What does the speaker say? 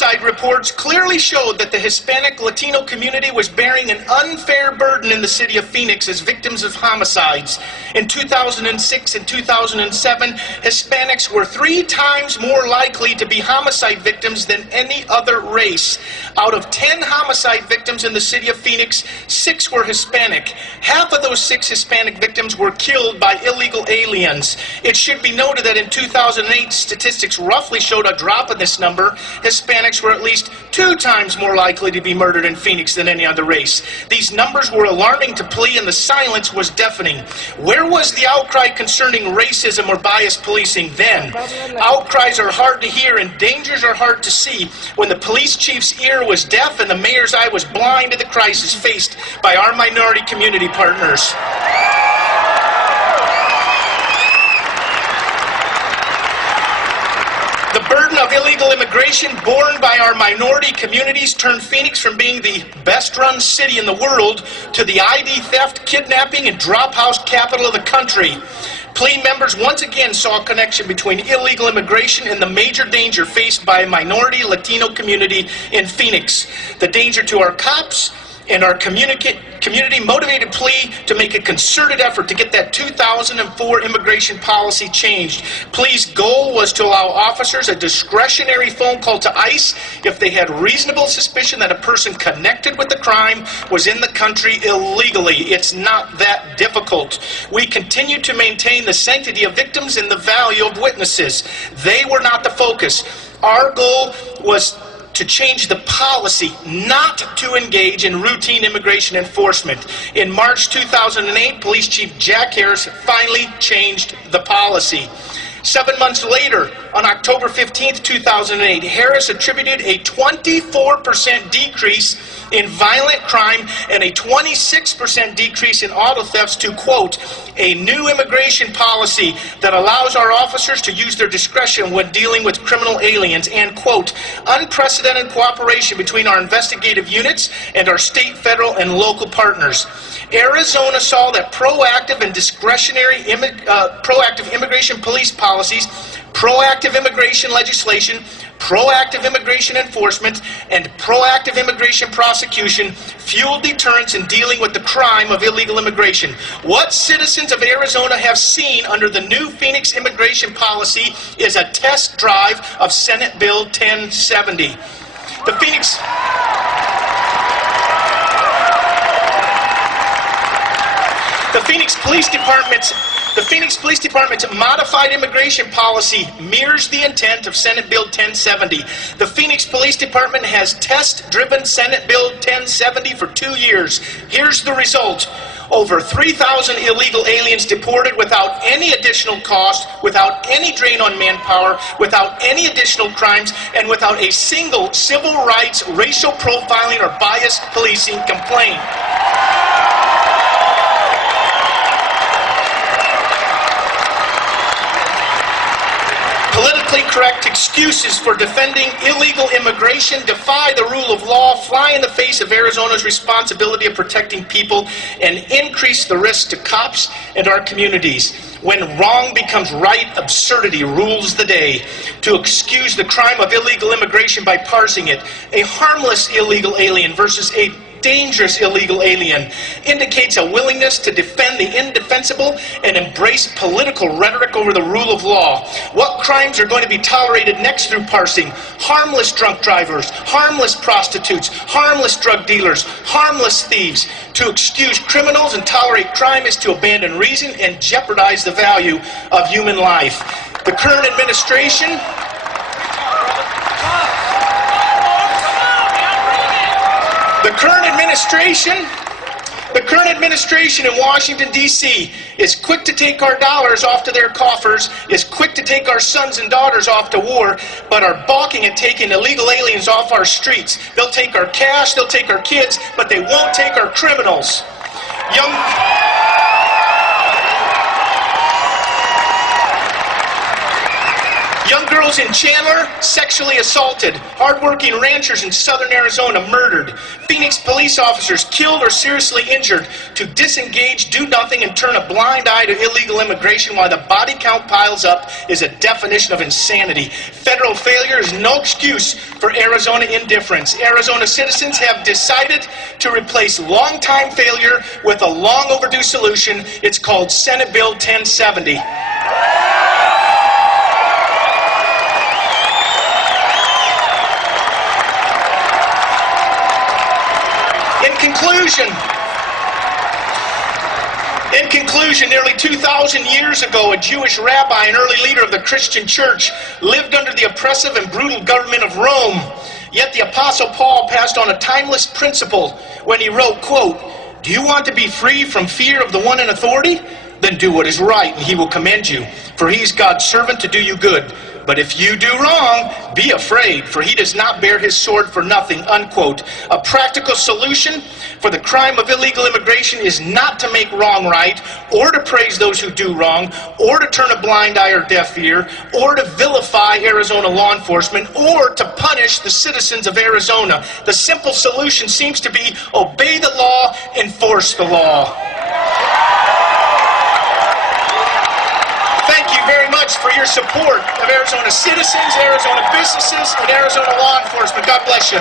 homicide reports clearly showed that the Hispanic Latino community was bearing an unfair burden in the city of Phoenix as victims of homicides. In 2006 and 2007, Hispanics were 3 times more likely to be homicide victims than any other race. Out of 10 homicide victims in the city of Phoenix, 6 were Hispanic. Half of those 6 Hispanic victims were killed by illegal aliens. It should be noted that in 2008, statistics roughly showed a drop in this number. Hispanics were at least 2 times more likely to be murdered in Phoenix than any other race. These numbers were alarming to PLEA, and the silence was deafening. Where was the outcry concerning racism or bias policing then? Outcries are hard to hear and dangers are hard to see when the police chief's ear was deaf and the mayor's eye was blind to the crisis faced by our minority community partners. The burden of illegal immigration borne by our minority communities turned Phoenix from being the best-run city in the world to the ID theft, kidnapping, and drop house capital of the country. PLEA members once again saw a connection between illegal immigration and the major danger faced by a minority Latino community in Phoenix. The danger to our cops and our community motivated PLEA to make a concerted effort to get that 2004 immigration policy changed. PLEA's goal was to allow officers a discretionary phone call to ICE if they had reasonable suspicion that a person connected with the crime was in the country illegally. It's not that difficult. We continue to maintain the sanctity of victims and the value of witnesses. They were not the focus. Our goal was to change the policy, not to engage in routine immigration enforcement. In March 2008, Police Chief Jack Harris finally changed the policy. 7 months later, on October 15th, 2008, Harris attributed a 24% decrease in violent crime and a 26% decrease in auto thefts to, quote, a new immigration policy that allows our officers to use their discretion when dealing with criminal aliens, and, quote, unprecedented cooperation between our investigative units and our state, federal, and local partners. Arizona saw that proactive and discretionary proactive immigration police policies, proactive immigration legislation, proactive immigration enforcement, and proactive immigration prosecution fueled deterrence in dealing with the crime of illegal immigration. What citizens of Arizona have seen under the new Phoenix immigration policy is a test drive of Senate Bill 1070. The Phoenix Police Department's modified immigration policy mirrors the intent of Senate Bill 1070. The Phoenix Police Department has test-driven Senate Bill 1070 for 2 years. Here's the result. Over 3,000 illegal aliens deported without any additional cost, without any drain on manpower, without any additional crimes, and without a single civil rights, racial profiling, or bias policing complaint. Politically correct excuses for defending illegal immigration defy the rule of law, fly in the face of Arizona's responsibility of protecting people, and increase the risk to cops and our communities. When wrong becomes right, absurdity rules the day. To excuse the crime of illegal immigration by parsing it, a harmless illegal alien versus a dangerous illegal alien indicates a willingness to defend the indefensible and embrace political rhetoric over the rule of law. What crimes are going to be tolerated next through parsing? Harmless drunk drivers, harmless prostitutes, harmless drug dealers, harmless thieves. To excuse criminals and tolerate crime is to abandon reason and jeopardize the value of human life. The current administration The current administration in Washington, D.C. is quick to take our dollars off to their coffers, is quick to take our sons and daughters off to war, but are balking at taking illegal aliens off our streets. They'll take our cash, they'll take our kids, but they won't take our criminals. Young girls in Chandler sexually assaulted. Hardworking ranchers in southern Arizona murdered. Phoenix police officers killed or seriously injured to disengage, do nothing, and turn a blind eye to illegal immigration while the body count piles up is a definition of insanity. Federal failure is no excuse for Arizona indifference. Arizona citizens have decided to replace long-time failure with a long overdue solution. It's called Senate Bill 1070. In conclusion, nearly 2,000 years ago, a Jewish rabbi and early leader of the Christian church lived under the oppressive and brutal government of Rome. Yet the Apostle Paul passed on a timeless principle when he wrote, quote, "Do you want to be free from fear of the one in authority? Then do what is right, and he will commend you. For he is God's servant to do you good. But if you do wrong, be afraid, for he does not bear his sword for nothing," unquote. A practical solution for the crime of illegal immigration is not to make wrong right, or to praise those who do wrong, or to turn a blind eye or deaf ear, or to vilify Arizona law enforcement, or to punish the citizens of Arizona. The simple solution seems to be obey the law, enforce the law. Thank you very much for your support of Arizona citizens, Arizona businesses, and Arizona law enforcement. God bless you.